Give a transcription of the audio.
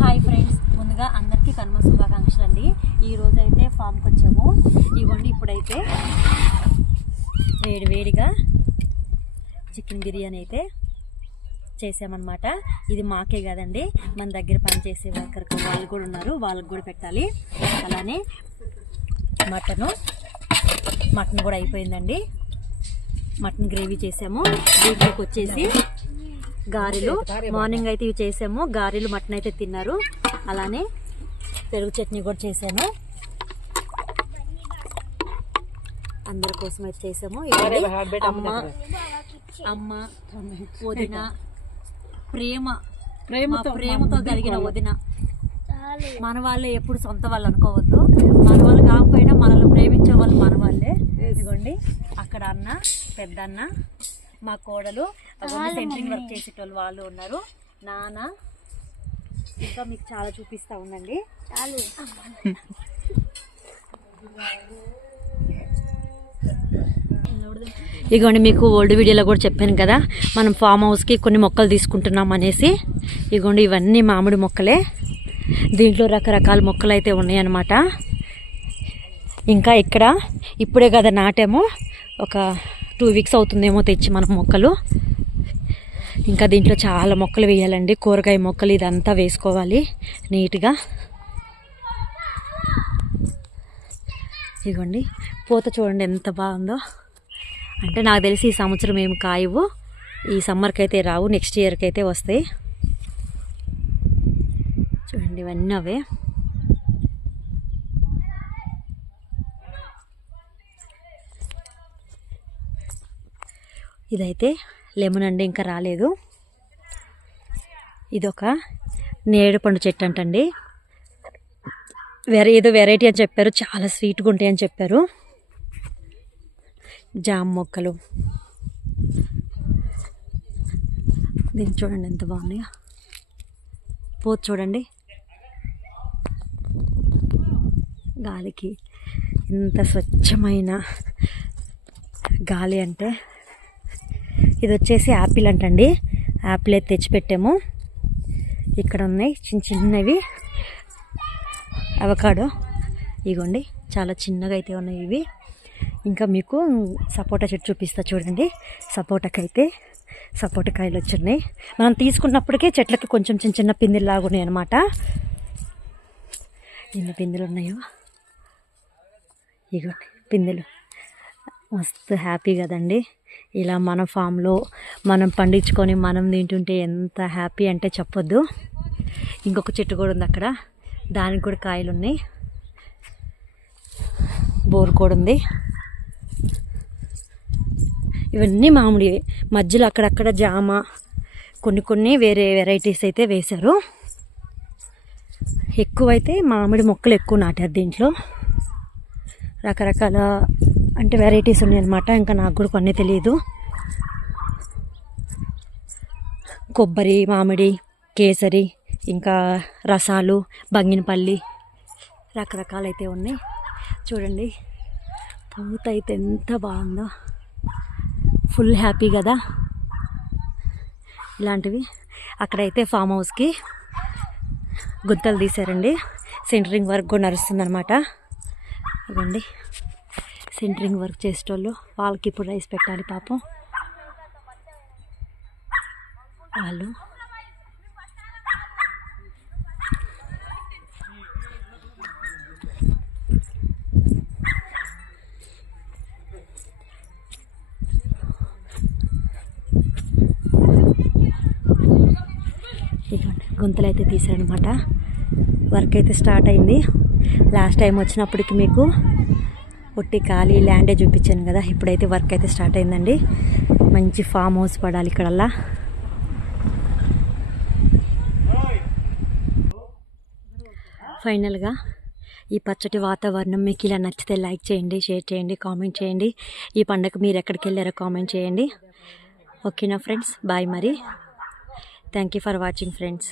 Hi friends. ముందుగా అందరికీ కనుమ శుభాకాంక్షలు అండి ఈరోజు అయితే ఫామ్కి వచ్చాము. ఇవ్వండి ఇప్పుడైతే వేడి వేడిగా చికెన్ బిర్యానీ అయితే చేసామన్నమాట. ఇది మాకే కదండి మన దగ్గర పనిచేసే వర్కర్కి వాళ్ళు కూడా ఉన్నారు వాళ్ళకి కూడా పెట్టాలి. అలానే మటను మటన్ కూడా అయిపోయిందండి. మటన్ గ్రేవీ చేసాము. దీంట్లోకి వచ్చేసి గారెలు. మార్నింగ్ అయితే ఇవి చేసాము. గారెలు మటన్ అయితే తిన్నారు. అలానే పెరుగు చట్నీ కూడా చేసాము అందరి కోసం అయితే చేసాము. అమ్మ అమ్మ వదిన ప్రేమ. మా ప్రేమతో కలిగిన వదిన. మన వాళ్ళే ఎప్పుడు సొంత వాళ్ళు అనుకోవద్దు. మన వాళ్ళు కాకపోయినా మనల్ని ప్రేమించే వాళ్ళు మన వాళ్ళే ఇదిగోండి. అక్కడ అన్న పెద్ద అన్న మా కోడలు సెంటరింగ్ వర్క్ చేసేటోళ్ళు వాళ్ళు ఉన్నారు. నాన్న ఇంకా మీకు చాలా చూపిస్తా ఉండండి. చాలు. ఇగోండి మీకు ఓల్డ్ వీడియోలో కూడా చెప్పాను కదా మనం ఫామ్ హౌస్కి కొన్ని మొక్కలు తీసుకుంటున్నాం అనేసి. ఇగోండి ఇవన్నీ మామిడి మొక్కలే. దీంట్లో రకరకాల మొక్కలు అయితే ఉన్నాయన్నమాట. ఇంకా ఇక్కడ ఇప్పుడే కదా నాటాము. ఒక టూ వీక్స్ అవుతుందేమో తెచ్చి మనం మొక్కలు. ఇంకా దీంట్లో చాలా మొక్కలు వేయాలండి. కూరగాయ మొక్కలు ఇదంతా వేసుకోవాలి నీట్గా. ఇదిగోండి పూత చూడండి ఎంత బాగుందో. అంటే నాకు తెలిసి ఈ సంవత్సరం ఏమి కాయవు. ఈ సమ్మర్కి అయితే రావు నెక్స్ట్ ఇయర్కి అయితే వస్తాయి. చూడండి ఇవన్నీ అవే. ఇదైతే లెమన్ అండి ఇంకా రాలేదు. ఇదొక నేడు పండు చెట్టు అంటండి. వేరే ఏదో వెరైటీ అని చెప్పారు చాలా స్వీట్గా ఉంటాయి అని చెప్పారు. జామ్ మొక్కలు. దీన్ని చూడండి ఎంత బాగున్నాయో. పోతు చూడండి. గాలికి ఎంత స్వచ్ఛమైన గాలి అంటే ఇది వచ్చేసి యాపిల్ అంటండి. యాపిల్ అయితే తెచ్చిపెట్టాము. ఇక్కడ ఉన్నాయి చిన్న చిన్నవి. అవకాడో. ఇగోండి చాలా చిన్నగా అయితే ఉన్నాయి ఇవి. ఇంకా మీకు సపోటా చెట్టు చూపిస్తా చూడండి. సపోటాకి అయితే సపోటా కాయలు వచ్చున్నాయి మనం తీసుకున్నప్పటికే చెట్లకి కొంచెం చిన్న చిన్న పిందెలు లాగున్నాయి అనమాట ఎన్ని పిందెలు ఉన్నాయో ఇగో పిందెలు. మస్తు హ్యాపీ కదండి. ఇలా మన ఫామ్లో మనం పండించుకొని మనం తింటుంటే ఎంత హ్యాపీ అంటే చెప్పొద్దు. ఇంకొక చెట్టు కూడా ఉంది అక్కడ. దానికి కూడా కాయలు ఉన్నాయి. బోర్ కూడా ఉంది. ఇవన్నీ మామిడి మధ్యలో అక్కడక్కడ జామ కొన్ని కొన్ని వేరే వెరైటీస్ అయితే వేశారు. ఎక్కువైతే మామిడి మొక్కలు ఎక్కువ నాటారు దీంట్లో. రకరకాల అంటే వెరైటీస్ ఉన్నాయన్నమాట ఇంకా నాకు కూడా కొన్ని తెలియదు కొబ్బరి మామిడి కేసరి ఇంకా రసాలు బంగినపల్లి రకరకాలైతే ఉన్నాయి. చూడండి పూత అయితే ఎంత బాగుందో. ఫుల్ హ్యాపీ కదా. ఇలాంటివి. అక్కడైతే ఫామ్ హౌస్కి గుంతలు తీశారండి. సెంటరింగ్ వర్క్ కూడా నడుస్తుందన్నమాట. ఇవ్వండి సెంటరింగ్ వర్క్ చేసేటోళ్ళు వాళ్ళకి ఇప్పుడు రైస్ పెట్టాలి పాపం. వాళ్ళు. ఇదిగోండి గుంతలు అయితే తీసారనమాట వర్క్ అయితే స్టార్ట్ అయింది. లాస్ట్ టైం వచ్చినప్పటికి మీకు ఒట్టి ఖాళీ ల్యాండే చూపించాను కదా. ఇప్పుడైతే వర్క్ అయితే స్టార్ట్ అయిందండి. మంచి ఫామ్ హౌస్ పడాలి ఇక్కడల్లా. ఫైనల్గా ఈ పచ్చటి వాతావరణం మీకు ఇలా నచ్చితే లైక్ చేయండి షేర్ చేయండి కామెంట్ చేయండి. ఈ పండగ మీరు ఎక్కడికి వెళ్ళారో కామెంట్ చేయండి. ఓకేనా ఫ్రెండ్స్? బాయ్ మరి. Thank you for watching friends